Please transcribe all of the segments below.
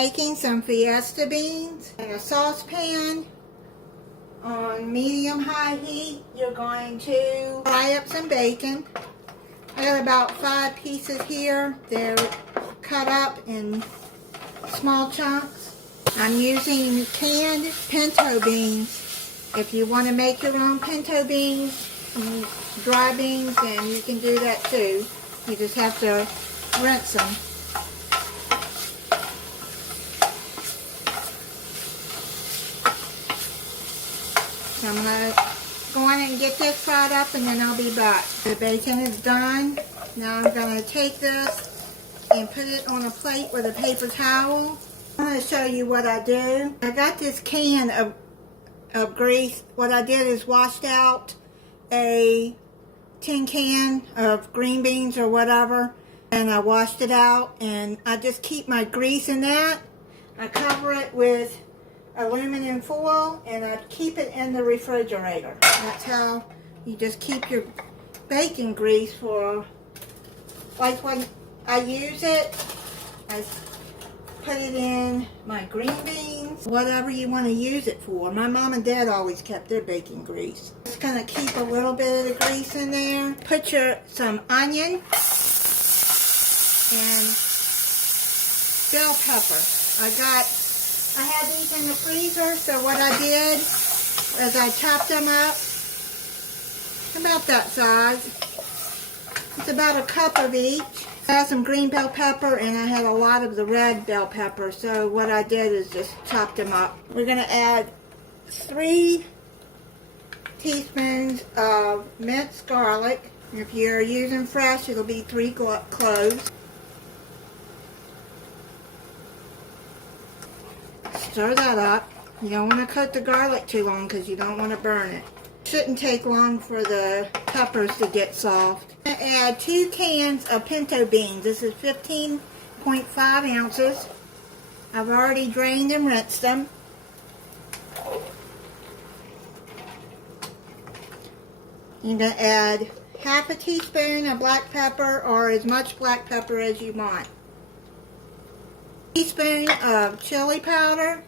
making some Fiesta beans in a saucepan on medium-high heat. You're going to fry up some bacon. I got about 5 pieces here. They're cut up in small chunks. I'm using canned pinto beans. If you want to make your own pinto beans, dry beans, then you can do that too. You just have to rinse them. So I'm going to go on and get this fried up, and then I'll be back. The bacon is done. Now I'm going to take this and put it on a plate with a paper towel. I'm going to show you what I do. I got this can of grease. What I did is washed out a tin can of green beans or whatever, and I washed it out, and I just keep my grease in that. I cover it with aluminum foil, and I keep it in the refrigerator. That's how you just keep your bacon grease for, like when I use it, I put it in my green beans, whatever you want to use it for. My mom and dad always kept their bacon grease. Just gonna keep a little bit of the grease in there. Put some onion and bell pepper. I had these in the freezer, so what I did is I chopped them up about that size. It's about a cup of each. I had some green bell pepper, and I had a lot of the red bell pepper, so what I did is just chop them up. We're going to add 3 teaspoons of minced garlic. If you're using fresh, it'll be 3 cloves. Stir that up. You don't want to cook the garlic too long because you don't want to burn it. Shouldn't take long for the peppers to get soft. I'm going to add 2 cans of pinto beans. This is 15.5 ounces. I've already drained and rinsed them. You're going to add half a teaspoon of black pepper, or as much black pepper as you want. Teaspoon of chili powder,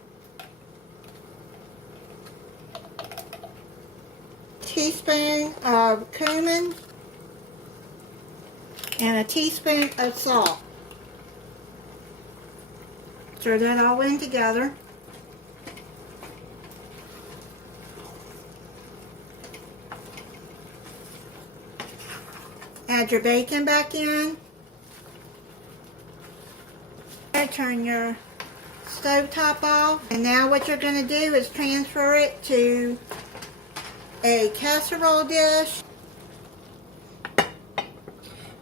teaspoon of cumin, and a teaspoon of salt. Stir that all in together. Add your bacon back in. Turn your stove top off, and now what you're going to do is transfer it to a casserole dish.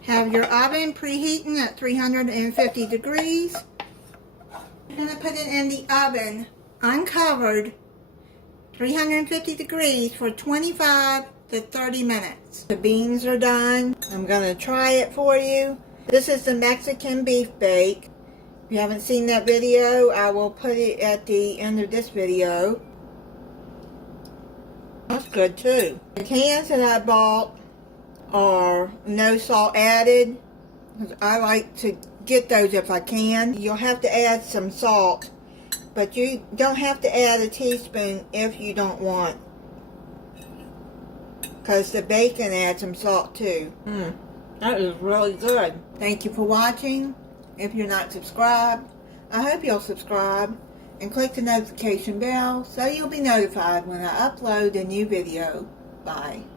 Have your oven preheating at 350 degrees. You're going to put it in the oven uncovered, 350 degrees for 25 to 30 minutes. The beans are done. I'm going to try it for you. This is the Mexican beef bake. If you haven't seen that video, I will put it at the end of this video. That's good too. The cans that I bought are no salt added. I like to get those if I can. You'll have to add some salt, but you don't have to add a teaspoon if you don't want, because the bacon adds some salt too. That is really good. Thank you for watching. If you're not subscribed, I hope you'll subscribe and click the notification bell so you'll be notified when I upload a new video. Bye.